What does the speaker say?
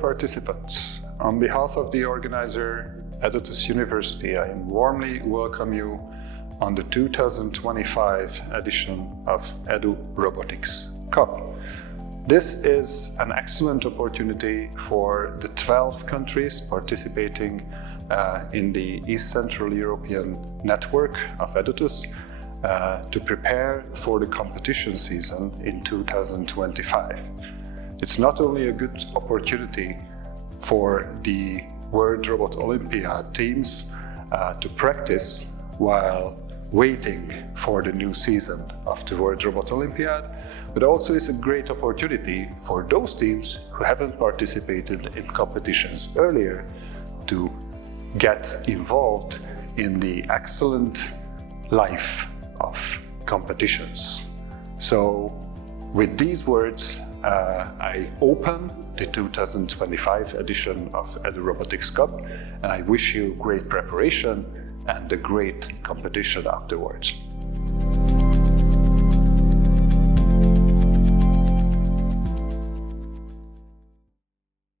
participants, on behalf of the organizer, Edutus University, I warmly welcome you on the 2025 edition of Edu Robotics Cup. This is an excellent opportunity for the 12 countries participating in the East Central European network of Edutus to prepare for the competition season in 2025. It's not only a good opportunity for the World Robot Olympiad teams to practice while waiting for the new season of the World Robot Olympiad, but also is a great opportunity for those teams who haven't participated in competitions earlier to get involved in the excellent life of competitions. So with these words, I open the 2025 edition of Edu Robotics Cup, and I wish you great preparation and a great competition afterwards.